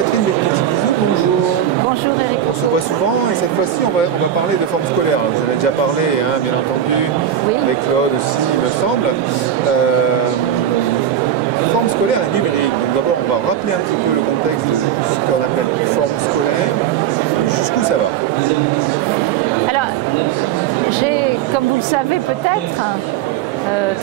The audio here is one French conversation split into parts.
Catherine Betti-Bizou, bonjour. Bonjour Eric. On se voit souvent et cette fois-ci on va parler de forme scolaire. Vous en avez déjà parlé, hein, bien entendu, Oui. avec Claude aussi, il me semble. Forme scolaire et numérique. Donc d'abord on va rappeler un petit peu le contexte de ce qu'on appelle forme scolaire. Jusqu'où ça va? Alors, j'ai, comme vous le savez peut-être,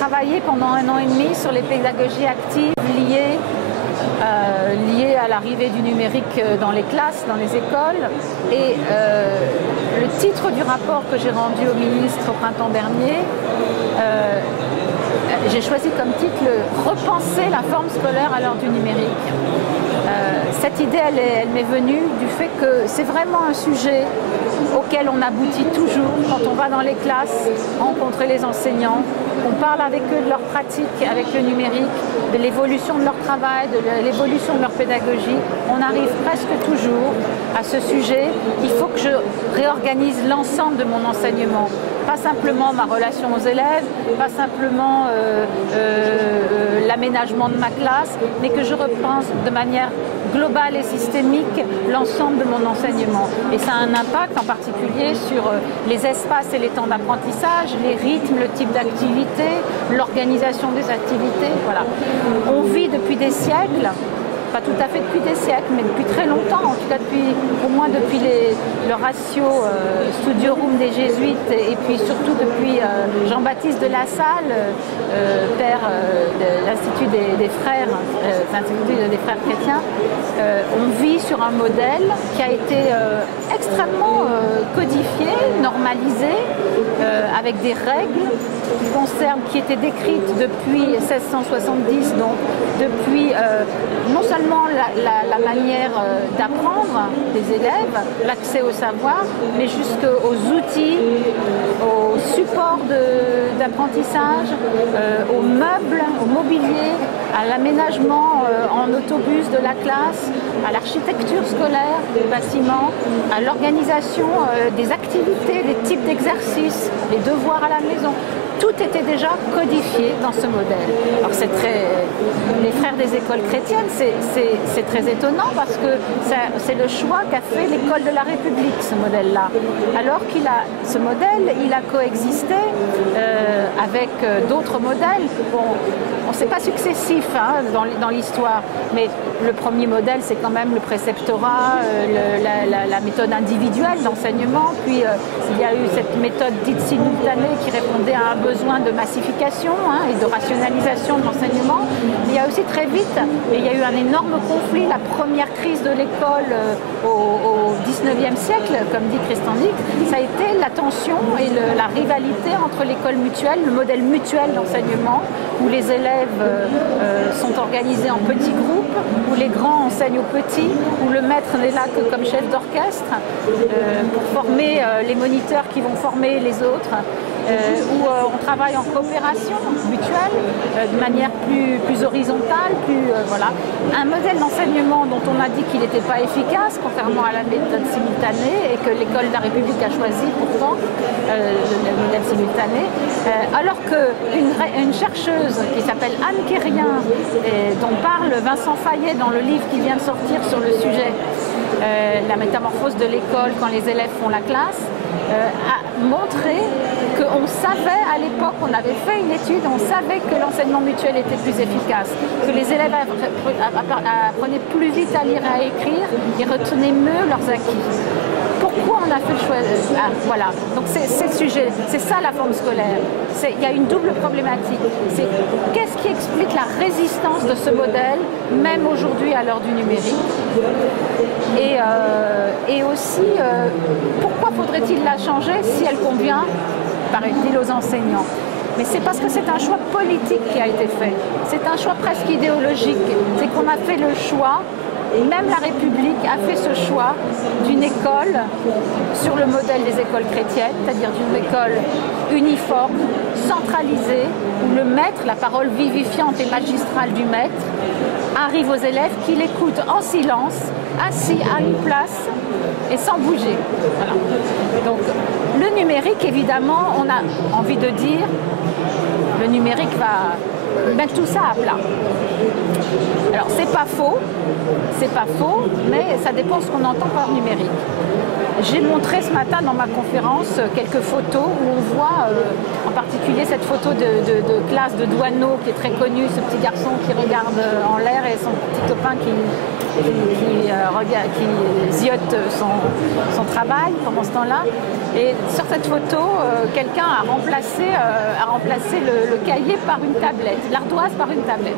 travaillé pendant 1 an et demi sur les pédagogies actives liées à l'arrivée du numérique dans les classes, dans les écoles. Et le titre du rapport que j'ai rendu au ministre au printemps dernier, j'ai choisi comme titre « Repenser la forme scolaire à l'heure du numérique ». Cette idée, elle m'est venue du fait que c'est vraiment un sujet auquel on aboutit toujours quand on va dans les classes, rencontrer les enseignants, on parle avec eux de leur pratique avec le numérique, de l'évolution de leur travail, de l'évolution de leur pédagogie. On arrive presque toujours à ce sujet. Il faut que je réorganise l'ensemble de mon enseignement. Pas simplement ma relation aux élèves, pas simplement l'aménagement de ma classe, mais que je repense de manière globale et systémique l'ensemble de mon enseignement. Et ça a un impact en particulier sur les espaces et les temps d'apprentissage, les rythmes, le type d'activité, l'organisation des activités. Voilà. On vit depuis des siècles, pas tout à fait depuis des siècles, mais depuis très longtemps, en tout cas au moins depuis le ratio Studio Room des Jésuites et puis surtout depuis Jean-Baptiste de La Salle, père de l'Institut des Frères, l'Institut des Frères chrétiens. On vit sur un modèle qui a été extrêmement codifié, normalisé, avec des règles qui étaient décrites depuis 1670, donc depuis non seulement la manière d'apprendre des élèves, l'accès au savoir, mais jusqu'aux outils, aux supports d'apprentissage, aux meubles, au mobilier, à l'aménagement en autobus de la classe, à l'architecture scolaire des bâtiments, à l'organisation des activités, des types d'exercices, les devoirs à la maison. Tout était déjà codifié dans ce modèle. Alors les frères des écoles chrétiennes, c'est très étonnant parce que c'est le choix qu'a fait l'école de la République, ce modèle-là. Alors ce modèle, il a coexisté avec d'autres modèles. Bon, c'est pas successif hein, dans l'histoire, mais le premier modèle, c'est quand même le préceptorat, la méthode individuelle d'enseignement, puis il y a eu cette méthode dite simultanée qui répondait à un besoin de massification hein, et de rationalisation de l'enseignement. Il y a aussi très vite, et il y a eu un énorme conflit, la première crise de l'école au 19e siècle, comme dit Christian Dick, ça a été la tension et la rivalité entre l'école mutuelle, le modèle mutuel d'enseignement, où les élèves sont organisés en petits groupes, où les grands enseignent aux petits, où le maître n'est là que comme chef d'orchestre pour former les moniteurs qui vont former les autres, où on travaille en coopération mutuelle, de manière plus horizontale, voilà. Un modèle d'enseignement dont on a dit qu'il n'était pas efficace, contrairement à la méthode simultanée, et que l'école de la République a choisi pourtant, le modèle simultané, alors qu'une chercheuse qui s'appelle Anne Quérien, dont parle Vincent Fayet dans le livre qui vient de sortir sur le sujet, la métamorphose de l'école quand les élèves font la classe, a montré qu'on savait à l'époque, on avait fait une étude, on savait que l'enseignement mutuel était plus efficace, que les élèves apprenaient plus vite à lire et à écrire et retenaient mieux leurs acquis. Pourquoi on a fait le choix voilà, donc c'est le sujet, c'est ça la forme scolaire. Il y a une double problématique. C'est qu'est-ce qui explique la résistance de ce modèle, même aujourd'hui à l'heure du numérique, et aussi pourquoi faudrait-il la changer si elle convient, paraît-il, aux enseignants. Mais c'est parce que c'est un choix politique qui a été fait. C'est un choix presque idéologique. C'est qu'on a fait le choix, même la République a fait ce choix d'une école sur le modèle des écoles chrétiennes, c'est-à-dire d'une école uniforme, centralisée, où le maître, la parole vivifiante et magistrale du maître, arrive aux élèves qui l'écoutent en silence, assis à une place et sans bouger. Voilà. Donc le numérique, évidemment, on a envie de dire, le numérique va mettre tout ça à plat. Alors c'est pas faux, mais ça dépend de ce qu'on entend par numérique. J'ai montré ce matin dans ma conférence quelques photos où on voit en particulier cette photo de classe de Douaneau qui est très connue, ce petit garçon qui regarde en l'air et son petit copain qui ziote son travail pendant ce temps-là. Et sur cette photo, quelqu'un a remplacé le cahier par une tablette, l'ardoise par une tablette.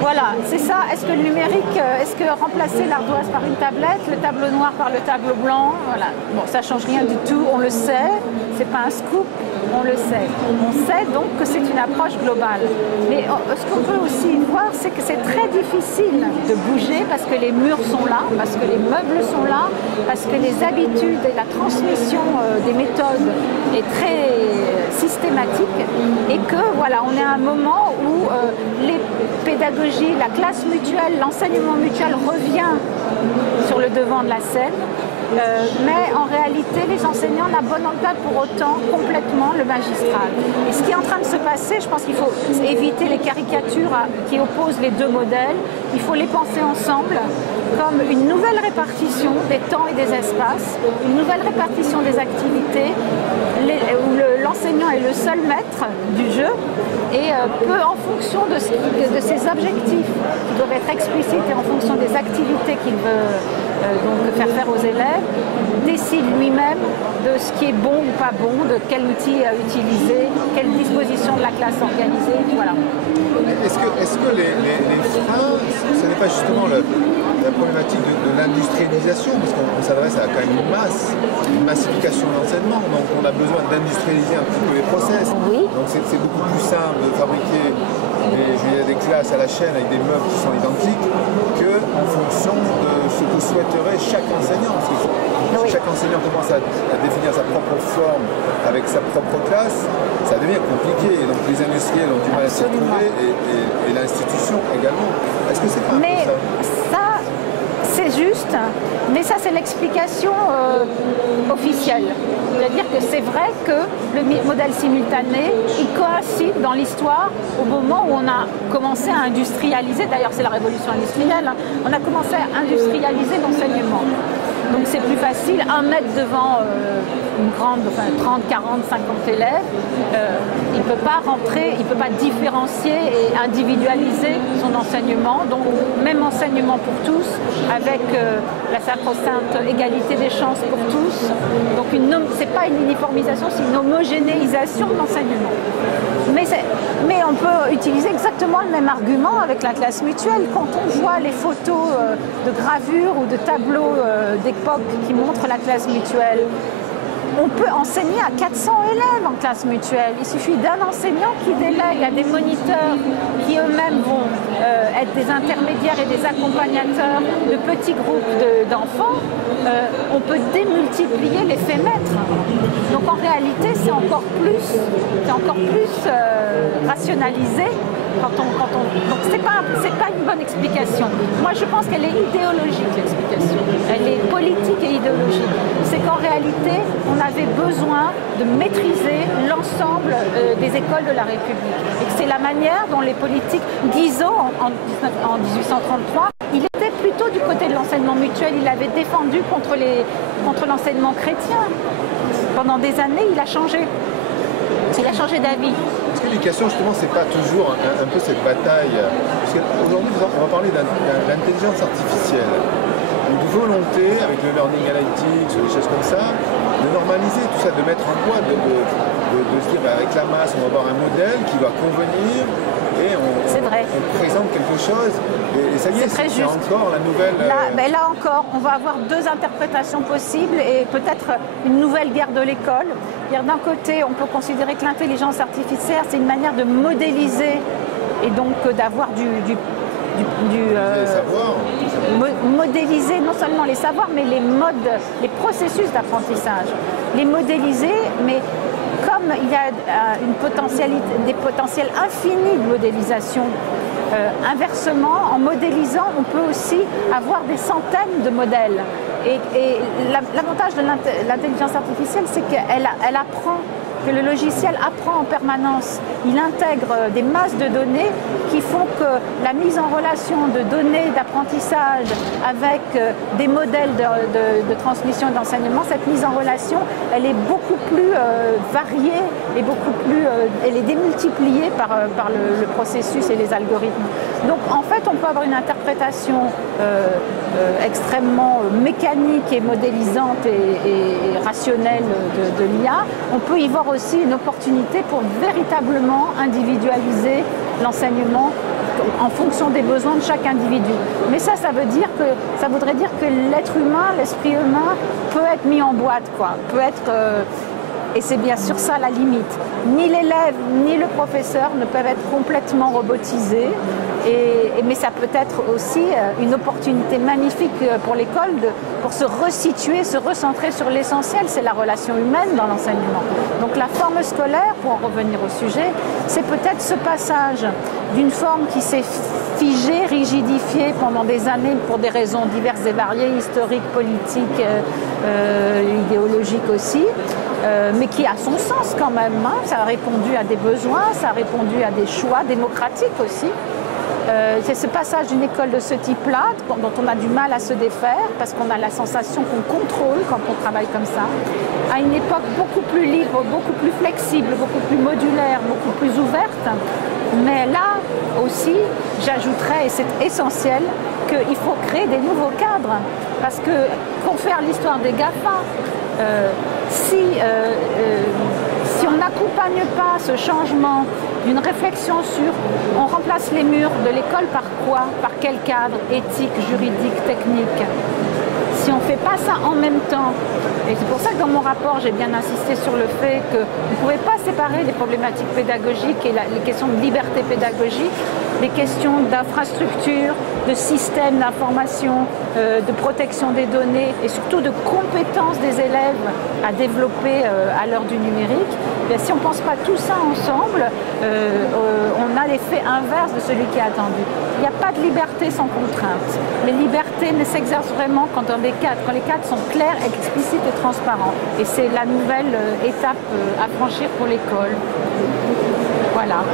Voilà, c'est ça. Est-ce que le numérique, est-ce que remplacer l'ardoise par une tablette, le tableau noir par le tableau blanc, voilà. Bon, ça change rien du tout, on le sait, c'est pas un scoop, on le sait. On sait donc que c'est une approche globale. Mais ce qu'on peut aussi voir, c'est que c'est très difficile de bouger parce que les murs sont là, parce que les meubles sont là, parce que les habitudes et la transmission des méthodes est très systématique et que voilà, on est à un moment où les pédagogies, la classe mutuelle, l'enseignement mutuel revient sur le devant de la scène. Mais en réalité, les enseignants n'abandonnent pas pour autant complètement le magistral. Et ce qui est en train de se passer, je pense qu'il faut éviter les caricatures qui opposent les deux modèles. Il faut les penser ensemble comme une nouvelle répartition des temps et des espaces, une nouvelle répartition des activités, où l'enseignant est le seul maître du jeu et peut, en fonction de ses objectifs qui doivent être explicites et en fonction des activités qu'il veut donc faire aux élèves, décide lui-même de ce qui est bon ou pas bon, de quel outil utiliser, quelle disposition de la classe organiser, voilà. Est-ce que les freins, ce n'est pas justement la problématique de l'industrialisation, parce qu'on s'adresse à quand même une massification de l'enseignement, donc on a besoin d'industrialiser un petit peu les process. Oui. Donc c'est beaucoup plus simple de fabriquer des classes à la chaîne avec des meubles qui sont identiques qu'en fonction de ce que souhaiterait chaque enseignant. Parce que si chaque enseignant commence à définir sa propre forme avec sa propre classe, ça devient compliqué. Et donc les industriels ont du mal à s'y trouver et l'institution également. Est-ce que c'est pas un peu ça? C'est juste, mais ça c'est l'explication officielle. C'est-à-dire que c'est vrai que le modèle simultané, il coïncide dans l'histoire au moment où on a commencé à industrialiser, d'ailleurs c'est la révolution industrielle, hein, on a commencé à industrialiser l'enseignement. Donc c'est plus facile, un mètre devant une grande, 30, 40, 50 élèves, il ne peut pas rentrer, il ne peut pas différencier et individualiser son enseignement. Donc même enseignement pour tous, avec la sacro-sainte égalité des chances pour tous. Donc ce n'est pas une uniformisation, c'est une homogénéisation de l'enseignement. Mais on peut utiliser exactement le même argument avec la classe mutuelle. Quand on voit les photos de gravures ou de tableaux d'époque qui montrent la classe mutuelle, on peut enseigner à 400 élèves en classe mutuelle. Il suffit d'un enseignant qui délègue à des moniteurs qui eux-mêmes vont être des intermédiaires et des accompagnateurs de petits groupes d'enfants. On peut démultiplier l'effet maître. Donc en réalité, c'est encore plus rationalisé. Donc c'est pas une bonne explication. Moi je pense qu'elle est idéologique, l'explication. Elle est politique et idéologique. C'est qu'en réalité, on avait besoin de maîtriser l'ensemble des écoles de la République. Et que c'est la manière dont les politiques, Guizot en 1833, il était plutôt du côté de l'enseignement mutuel, il avait défendu contre l'enseignement chrétien. Pendant des années, il a changé. Il a changé d'avis. Est-ce que l'éducation, justement, c'est pas toujours un peu cette bataille? Parce qu'aujourd'hui, on va parler d'intelligence artificielle, une volonté, avec le learning analytics, des choses comme ça, de normaliser tout ça, de mettre en boîte, de se dire, avec la masse, on va avoir un modèle qui va convenir, et on présente quelque chose, et ça y est, c'est encore la nouvelle... Là encore, on va avoir deux interprétations possibles, et peut-être une nouvelle guerre de l'école. D'un côté, on peut considérer que l'intelligence artificielle, c'est une manière de modéliser, et donc d'avoir modéliser non seulement les savoirs, mais les processus d'apprentissage. Les modéliser, mais comme il y a des potentiels infinis de modélisation, inversement, en modélisant, on peut aussi avoir des centaines de modèles. Et l'avantage de l'intelligence artificielle, c'est qu'elle apprend que le logiciel apprend en permanence. Il intègre des masses de données qui font que la mise en relation de données d'apprentissage avec des modèles de transmission et d'enseignement, cette mise en relation, elle est beaucoup plus variée et beaucoup plus, elle est démultipliée par le processus et les algorithmes. Donc en fait, on peut avoir une interprétation extrêmement mécanique et modélisante et rationnelle de l'IA. On peut y voir aussi une opportunité pour véritablement individualiser l'enseignement en fonction des besoins de chaque individu. Mais ça voudrait dire que l'être humain, l'esprit humain peut être mis en boîte, quoi. Peut être, et c'est bien sûr ça la limite. Ni l'élève ni le professeur ne peuvent être complètement robotisés. Mais ça peut être aussi une opportunité magnifique pour l'école pour se resituer, se recentrer sur l'essentiel, c'est la relation humaine dans l'enseignement. Donc la forme scolaire, pour en revenir au sujet, c'est peut-être ce passage d'une forme qui s'est figée, rigidifiée pendant des années pour des raisons diverses et variées, historiques, politiques, idéologiques aussi, mais qui a son sens quand même. Hein. Ça a répondu à des besoins, ça a répondu à des choix démocratiques aussi. C'est ce passage d'une école de ce type-là, dont on a du mal à se défaire, parce qu'on a la sensation qu'on contrôle quand on travaille comme ça, à une époque beaucoup plus libre, beaucoup plus flexible, beaucoup plus modulaire, beaucoup plus ouverte. Mais là aussi, j'ajouterais, et c'est essentiel, qu'il faut créer des nouveaux cadres. Parce que pour faire l'histoire des GAFA, si on n'accompagne pas ce changement d'une réflexion sur on remplace les murs de l'école par quoi? Par quel cadre éthique, juridique, technique? Si on ne fait pas ça en même temps, et c'est pour ça que dans mon rapport j'ai bien insisté sur le fait que vous ne pouvez pas séparer les problématiques pédagogiques et les questions de liberté pédagogique, les questions d'infrastructure, de système d'information, de protection des données et surtout de compétences des élèves à développer à l'heure du numérique. Bien, si on ne pense pas tout ça ensemble, on a l'effet inverse de celui qui est attendu. Il n'y a pas de liberté sans contrainte. Les libertés ne s'exercent vraiment quand les cadres sont clairs, explicites et transparents. Et c'est la nouvelle étape à franchir pour l'école. Voilà.